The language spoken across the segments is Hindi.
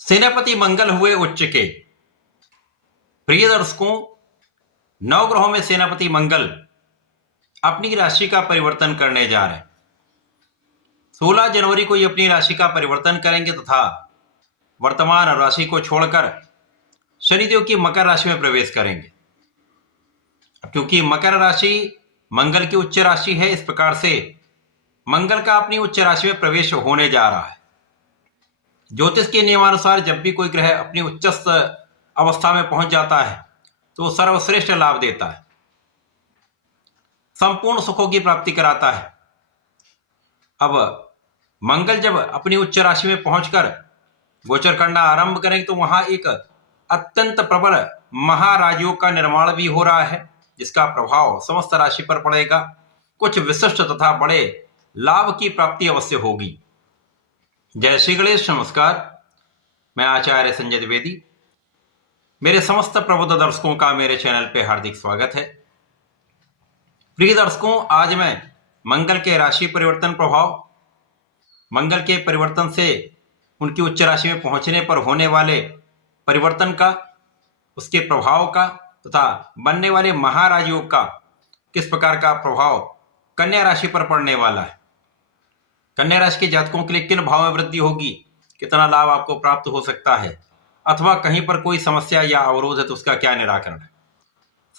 सेनापति मंगल हुए उच्च के। प्रिय दर्शकों, नवग्रहों में सेनापति मंगल अपनी राशि का परिवर्तन करने जा रहे हैं। 16 जनवरी को ये अपनी राशि का परिवर्तन करेंगे तथा वर्तमान राशि को छोड़कर शनिदेव की मकर राशि में प्रवेश करेंगे। क्योंकि मकर राशि मंगल की उच्च राशि है, इस प्रकार से मंगल का अपनी उच्च राशि में प्रवेश होने जा रहा है। ज्योतिष के नियमानुसार जब भी कोई ग्रह अपनी उच्चस्थ अवस्था में पहुंच जाता है तो सर्वश्रेष्ठ लाभ देता है, संपूर्ण सुखों की प्राप्ति कराता है। अब मंगल जब अपनी उच्च राशि में पहुंचकर गोचर करना आरंभ करेंगे तो वहां एक अत्यंत प्रबल महाराजयोग का निर्माण भी हो रहा है, जिसका प्रभाव समस्त राशि पर पड़ेगा। कुछ विशिष्ट तथा बड़े लाभ की प्राप्ति अवश्य होगी। जय श्री गणेश, नमस्कार। मैं आचार्य संजय द्विवेदी। मेरे समस्त प्रबुद्ध दर्शकों का मेरे चैनल पे हार्दिक स्वागत है। प्रिय दर्शकों, आज मैं मंगल के राशि परिवर्तन प्रभाव, मंगल के परिवर्तन से उनकी उच्च राशि में पहुंचने पर होने वाले परिवर्तन का, उसके प्रभाव का तथा बनने वाले महाराजयोग का किस प्रकार का प्रभाव कन्या राशि पर पड़ने वाला है, कन्या राशि के जातकों के लिए किन भाव में वृद्धि होगी, कितना लाभ आपको प्राप्त हो सकता है, अथवा कहीं पर कोई समस्या या अवरोध है तो उसका क्या निराकरण है,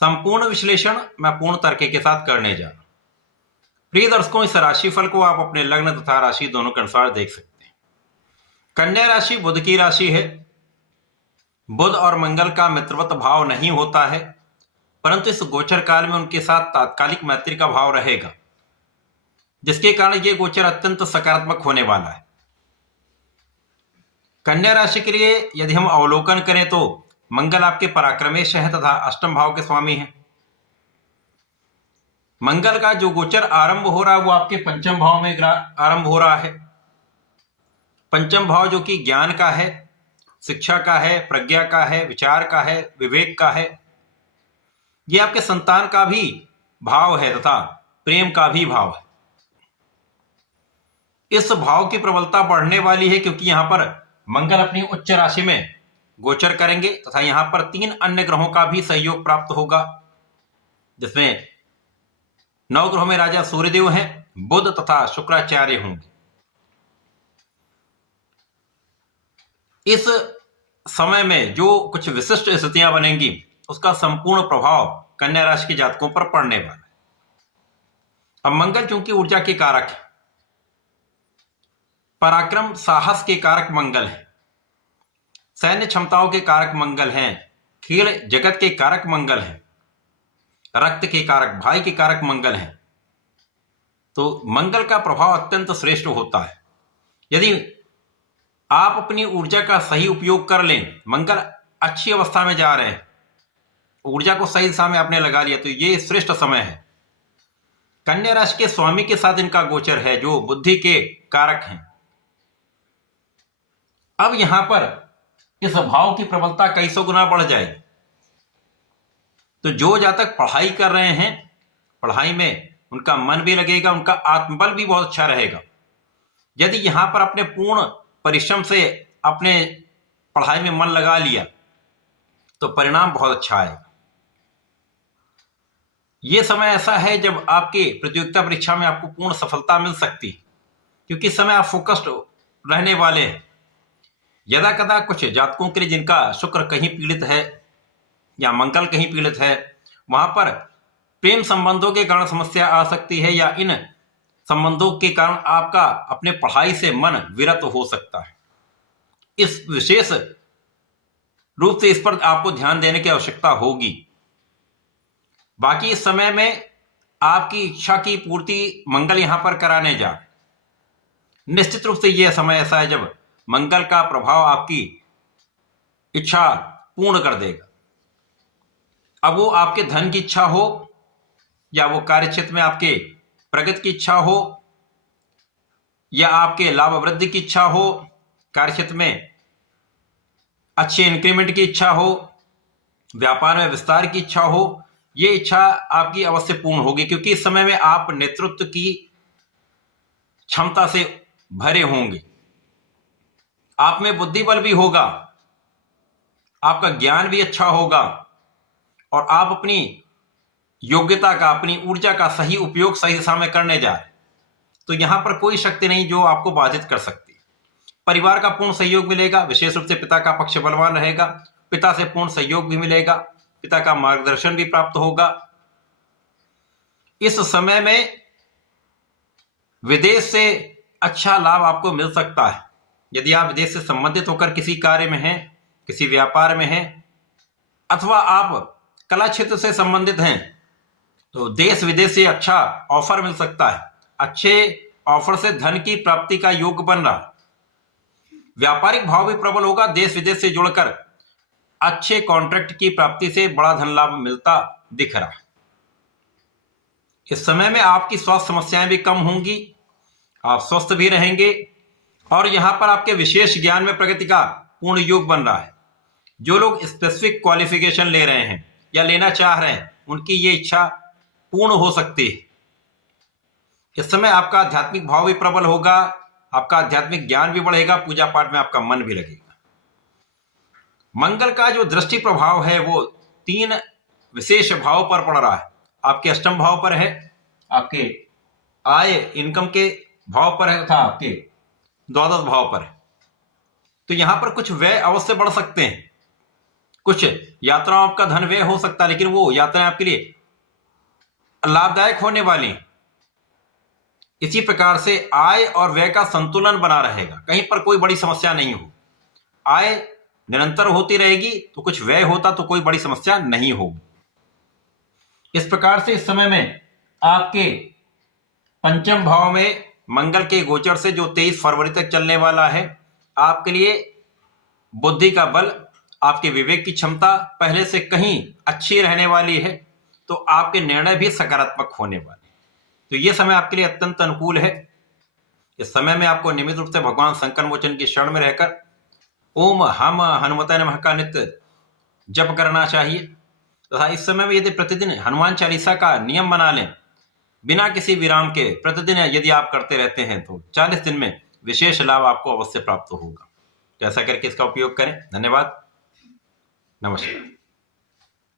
संपूर्ण विश्लेषण मैं पूर्ण तर्क के साथ करने जा रहा हूं। प्रिय दर्शकों, इस राशिफल को आप अपने लग्न तथा राशि दोनों के अनुसार देख सकते हैं। कन्या राशि बुध की राशि है। बुध और मंगल का मित्रवत भाव नहीं होता है, परंतु इस गोचर काल में उनके साथ तात्कालिक मैत्री का भाव रहेगा, जिसके कारण यह गोचर अत्यंत सकारात्मक होने वाला है। कन्या राशि के लिए यदि हम अवलोकन करें तो मंगल आपके पराक्रमेश है तथा अष्टम भाव के स्वामी हैं। मंगल का जो गोचर आरंभ हो रहा है वो आपके पंचम भाव में आरंभ हो रहा है। पंचम भाव जो कि ज्ञान का है, शिक्षा का है, प्रज्ञा का है, विचार का है, विवेक का है। ये आपके संतान का भी भाव है तथा प्रेम का भी भाव है। इस भाव की प्रबलता बढ़ने वाली है क्योंकि यहां पर मंगल अपनी उच्च राशि में गोचर करेंगे तथा यहां पर 3 अन्य ग्रहों का भी सहयोग प्राप्त होगा, जिसमें 9 ग्रहों में राजा सूर्यदेव हैं, बुध तथा शुक्राचार्य होंगे। इस समय में जो कुछ विशिष्ट स्थितियां बनेंगी उसका संपूर्ण प्रभाव कन्या राशि के जातकों पर पड़ने वाला है। अब मंगल चूंकि ऊर्जा के कारक है, पराक्रम साहस के कारक मंगल है, सैन्य क्षमताओं के कारक मंगल हैं, खेल जगत के कारक मंगल हैं, रक्त के कारक, भाई के कारक मंगल हैं, तो मंगल का प्रभाव अत्यंत श्रेष्ठ होता है। यदि आप अपनी ऊर्जा का सही उपयोग कर लें, मंगल अच्छी अवस्था में जा रहे हैं, ऊर्जा को सही दिशा में आपने लगा लिया तो ये श्रेष्ठ समय है। कन्या राशि के स्वामी के साथ इनका गोचर है जो बुद्धि के कारक हैं। अब यहां पर इस भाव की प्रबलता कई सौ गुना बढ़ जाएगी। तो जो जातक पढ़ाई कर रहे हैं, पढ़ाई में उनका मन भी लगेगा, उनका आत्मबल भी बहुत अच्छा रहेगा। यदि यहां पर अपने पूर्ण परिश्रम से अपने पढ़ाई में मन लगा लिया तो परिणाम बहुत अच्छा आएगा। यह समय ऐसा है जब आपके प्रतियोगिता परीक्षा में आपको पूर्ण सफलता मिल सकती है, क्योंकि इस समय आप फोकस्ड रहने वाले हैं। यदा कदा कुछ जातकों के लिए जिनका शुक्र कहीं पीड़ित है या मंगल कहीं पीड़ित है, वहां पर प्रेम संबंधों के कारण समस्या आ सकती है या इन संबंधों के कारण आपका अपने पढ़ाई से मन विरत हो सकता है। इस विशेष रूप से इस पर आपको ध्यान देने की आवश्यकता होगी। बाकी इस समय में आपकी इच्छा की पूर्ति मंगल यहां पर कराने जा, निश्चित रूप से यह समय ऐसा है जब मंगल का प्रभाव आपकी इच्छा पूर्ण कर देगा। अब वो आपके धन की इच्छा हो या वो कार्य क्षेत्र में आपके प्रगति की इच्छा हो या आपके लाभ वृद्धि की इच्छा हो, कार्य क्षेत्र में अच्छे इंक्रीमेंट की इच्छा हो, व्यापार में विस्तार की इच्छा हो, ये इच्छा आपकी अवश्य पूर्ण होगी, क्योंकि इस समय में आप नेतृत्व की क्षमता से भरे होंगे। आप में बुद्धि बल भी होगा, आपका ज्ञान भी अच्छा होगा और आप अपनी योग्यता का, अपनी ऊर्जा का सही उपयोग सही दिशा में करने जाए तो यहां पर कोई शक्ति नहीं जो आपको बाधित कर सकती। परिवार का पूर्ण सहयोग मिलेगा, विशेष रूप से पिता का पक्ष बलवान रहेगा, पिता से पूर्ण सहयोग भी मिलेगा, पिता का मार्गदर्शन भी प्राप्त होगा। इस समय में विदेश से अच्छा लाभ आपको मिल सकता है। यदि आप विदेश से संबंधित होकर किसी कार्य में हैं, किसी व्यापार में हैं, अथवा आप कला क्षेत्र से संबंधित हैं तो देश विदेश से अच्छा ऑफर मिल सकता है। अच्छे ऑफर से धन की प्राप्ति का योग बन रहा है। व्यापारिक भाव भी प्रबल होगा, देश विदेश से जुड़कर अच्छे कॉन्ट्रैक्ट की प्राप्ति से बड़ा धन लाभ मिलता दिख रहा है। इस समय में आपकी स्वास्थ्य समस्याएं भी कम होंगी, आप स्वस्थ भी रहेंगे और यहां पर आपके विशेष ज्ञान में प्रगति का पूर्ण योग बन रहा है। जो लोग स्पेसिफिक क्वालिफिकेशन ले रहे हैं या लेना चाह रहे हैं उनकी ये इच्छा पूर्ण हो सकती है। इस समय आपका आध्यात्मिक भाव भी प्रबल होगा, आपका आध्यात्मिक ज्ञान भी बढ़ेगा, पूजा पाठ में आपका मन भी लगेगा। मंगल का जो दृष्टि प्रभाव है वो 3 विशेष भाव पर पड़ रहा है। आपके अष्टम भाव पर है, आपके आय इनकम के भाव पर है तथा आपके द्वादश भाव पर है। तो यहां पर कुछ व्यय अवश्य बढ़ सकते हैं, कुछ यात्राओं का धन व्यय हो सकता है, लेकिन वो यात्राएं आपके लिए लाभदायक होने वाली। इसी प्रकार से आय और व्यय का संतुलन बना रहेगा, कहीं पर कोई बड़ी समस्या नहीं हो। आय निरंतर होती रहेगी तो कुछ व्यय होता तो कोई बड़ी समस्या नहीं होगी। इस प्रकार से इस समय में आपके पंचम भाव में मंगल के गोचर से जो 23 फरवरी तक चलने वाला है, आपके लिए बुद्धि का बल, आपके विवेक की क्षमता पहले से कहीं अच्छी रहने वाली है, तो आपके निर्णय भी सकारात्मक होने वाले। तो ये समय आपके लिए अत्यंत अनुकूल है। इस समय में आपको नियमित रूप से भगवान संकट मोचन की शरण में रहकर ओम हम हनुमते नमः का नित्य जप करना चाहिए तथा इस समय में यदि प्रतिदिन हनुमान चालीसा का नियम बना लें बिना किसी विराम के, प्रतिदिन यदि आप करते रहते हैं तो 40 दिन में विशेष लाभ आपको अवश्य प्राप्त होगा। तो ऐसा करके इसका उपयोग करें। धन्यवाद, नमस्कार।